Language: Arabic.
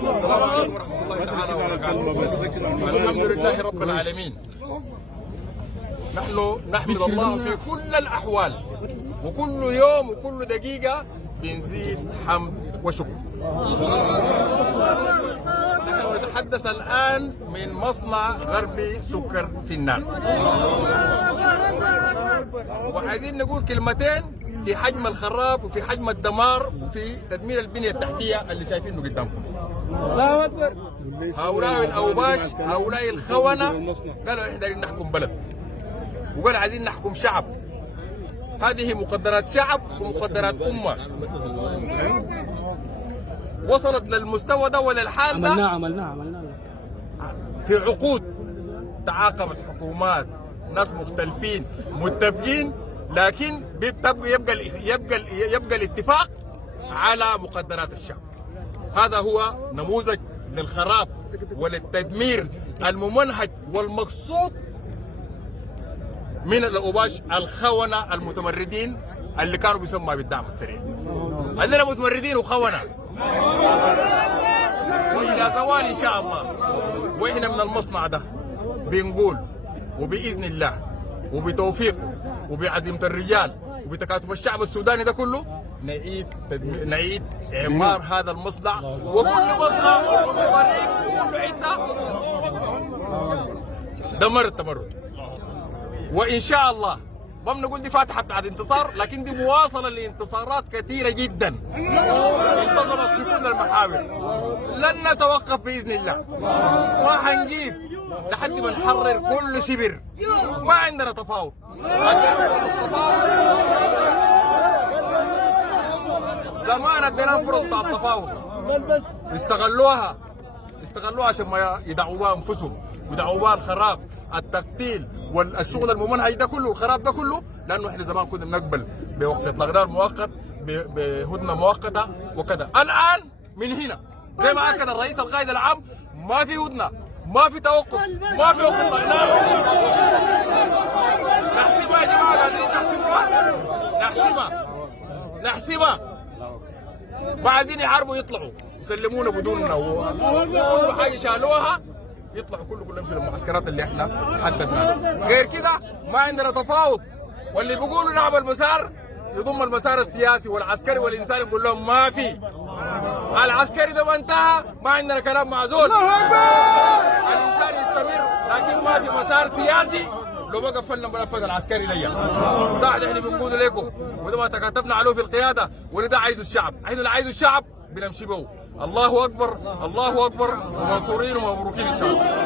السلام عليكم ورحمة الله تعالى وبركاته. الحمد لله رب العالمين. نحن نحمد الله في كل الأحوال، وكل يوم وكل دقيقة بنزيد حمد وشكر. نحن نتحدث الآن من مصنع غربي سكر سنان، وعايزين نقول كلمتين في حجم الخراب وفي حجم الدمار وفي تدمير البنية التحتية اللي شايفينه قدامكم. الله أكبر. هؤلاء الأوباش، هؤلاء الخونة قالوا إحنا دايرين نحكم بلد، وقال عايزين نحكم شعب. هذه مقدرات شعب ومقدرات أمة وصلت للمستوى ده وللحال ده. عملناه في عقود تعاقبت حكومات، ناس مختلفين متفقين، لكن يبقى الاتفاق على مقدرات الشعب. هذا هو نموذج للخراب وللتدمير الممنهج والمقصود من الأوباش الخونة المتمردين اللي كانوا بيسموا بالدعم السريع. عندنا متمردين وخونة وإلى زوال إن شاء الله. وإحنا من المصنع ده بنقول وبإذن الله وبتوفيقه وبعزيمة الرجال وبتكاتف الشعب السوداني ده كله نعيد إعمار هذا المصنع، وكل مصنع وكل طريق وكل عدة دمر التمرد. وإن شاء الله ما بنقول دي فاتحة بتاعت انتصار، لكن دي مواصلة لانتصارات كثيرة جدا انتظمت في كل المحاور. لن نتوقف بإذن الله، ما حنجيب لحد ما نحرر كل شبر. ما عندنا تفاوض. زمان ادينا فرص بتاع التفاوض استغلوها عشان ما يدعوها انفسهم ويدعوها الخراب، التقتيل والشغل الممنهج ده كله، الخراب ده كله، لانه احنا زمان كنا بنقبل بوقفه الاغرار مؤقت، بهدنه مؤقته وكذا. الان من هنا زي ما اكد الرئيس القائد العام، ما في هدنه، ما في توقف، ما في وقف اغرار. نحسبها يا جماعه، قادرين نحسبها. ما عايزين يحاربوا يطلعوا يسلمونا بدوننا، وكل حاجه شالوها يطلعوا كلهم يمشوا للمعسكرات اللي احنا حددناها. غير كده ما عندنا تفاوض. واللي بيقولوا نعمل مسار يضم المسار السياسي والعسكري والانساني، نقول لهم ما في. العسكري ده ما انتهى، ما عندنا كلام مع زول. الانسان يستمر، لكن ما في مسار سياسي لو ما قفلنا المنفذ العسكري ليا. ده احنا بنقول لكم، وده ما تكاتفنا عليه في القياده، وده عايزه الشعب. احنا اللي عايزه الشعب بنمشي به. الله اكبر، الله اكبر، ومنصورين ومبروكين ان شاء الله.